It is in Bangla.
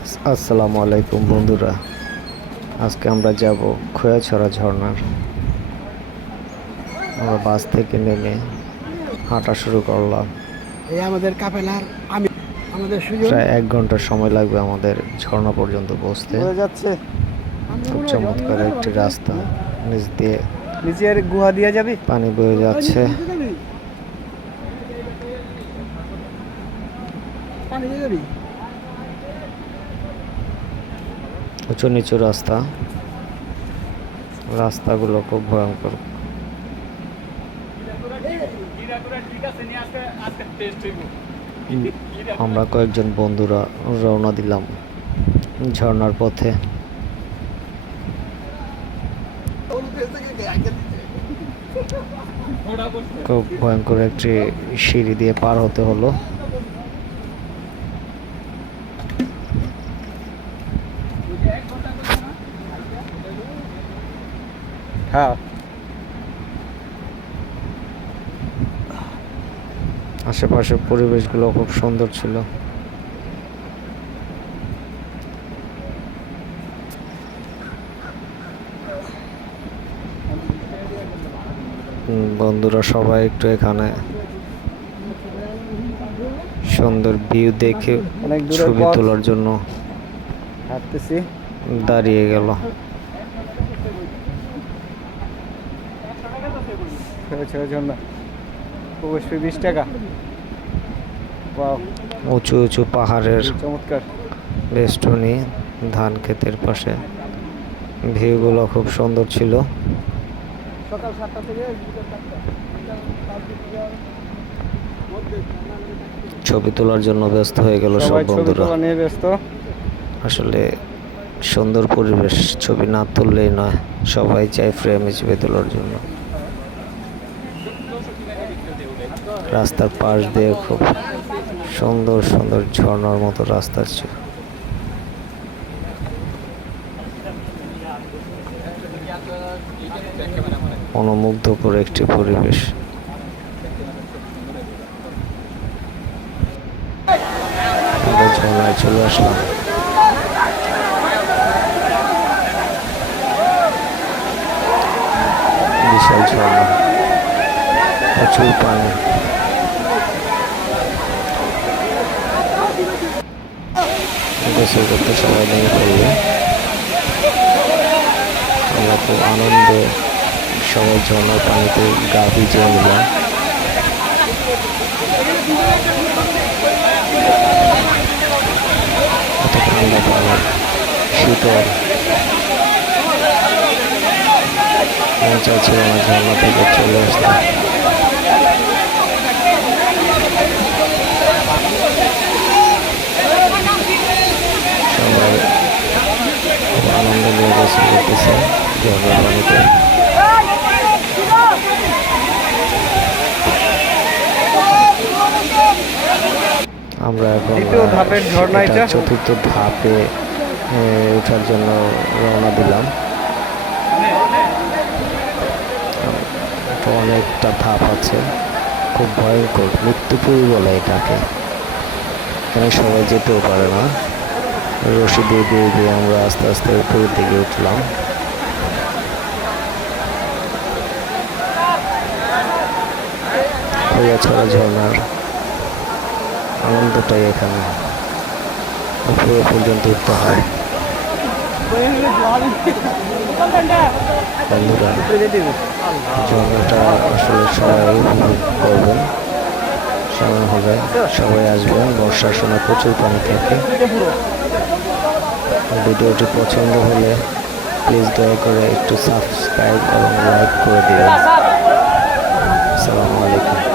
আসসালামু আলাইকুম বন্ধুরা, আজকে আমরা যাব খোয়াছড়া ঝর্ণার। আমরা বাস থেকে নেমে হাঁটা শুরু করলাম। এই আমাদের কাফেলার আমাদের প্রায় 1 ঘন্টা সময় লাগবে আমাদের ঝর্ণা পর্যন্ত পৌঁছতে। যাচ্ছে খুব চমৎকার একটি রাস্তা, নিচ দিয়ে নিচের গুহা দিয়ে যাবি, পানি বয়ে যাচ্ছে। পানি দিয়ে যাবি। উঁচু নিচু রাস্তা, রাস্তাগুলো খুব ভয়ঙ্কর। আমরা কয়েকজন বন্ধুরা রওনা দিলাম ঝর্ণার পথে। খুব ভয়ঙ্কর একটি সিঁড়ি দিয়ে পার হতে হলো। হ্যাঁ, আশেপাশের পরিবেশগুলো খুব সুন্দর ছিল। বন্ধুরা সবাই একটু এখানে সুন্দর ভিউ দেখে ছবি তোলার জন্য হাঁটতেছি। দাঁড়িয়ে গেল। জন্য অবশ্যই 20 টাকা। উঁচু উঁচু পাহাড়ের চমৎকার বেষ্টনী, ধান ক্ষেতের পাশে ভিউগুলো খুব সুন্দর ছিল। সকাল 7টা থেকে ছবি তোলার জন্য ব্যস্ত হয়ে গেল সব বন্ধুরা। নিয়ে ব্যস্ত। আসলে সুন্দর পরিবেশ, ছবি না তুললেই নয়, সবাই চায় ফ্রেম হিসেবে তোলার জন্য। রাস্তার পাশ দিয়ে খুব সুন্দর সুন্দর ঝর্ণার মতো রাস্তা ছিল। মনোমুগ্ধকর একটি পরিবেশ। আমরা ঝর্ণায় চলে আসলাম। বিশাল ঝর্ণা, প্রচুর পানি। গোসল করতে সবাই নেমে পড়ল। আমরা খুব আনন্দে সবাই ঝর্ণার পানিতে গা ভিজিয়ে নিলাম। এত ঠান্ডা পানি, শীতল, মন চাইছিল না ঝর্ণা থেকে চলে আসতে। সবাই খুব আনন্দ নিয়ে গোসল করতেছে ঝর্ণার পানিতে। আমরা এখন চতুর্থ ধাপে ওঠার জন্য রওনা দিলাম। অনেকটা ধাপ আছে, খুব ভয়ঙ্কর, মৃত্যুপুরী বলে এটাকে। এখানে সবাই যেতেও পারে না। রশি দিয়ে দিয়ে দিয়ে আমরা আস্তে আস্তে উপরের দিকে উঠলাম। খোয়াছড়া ঝর্ণার আনন্দটাই এখানে, উপরে পর্যন্ত উঠতে হয়। বন্ধুরা, ঝর্ণাটা আসলে সবাই উপভোগ করবেন, সময় হবে সবাই আসবেন। বর্ষার সময় প্রচুর পানি থাকে। ভিডিওটি পছন্দ হলে প্লিজ দয়া করে একটু সাবস্ক্রাইব এবং লাইক করে দিবেন। আসসালামু আলাইকুম।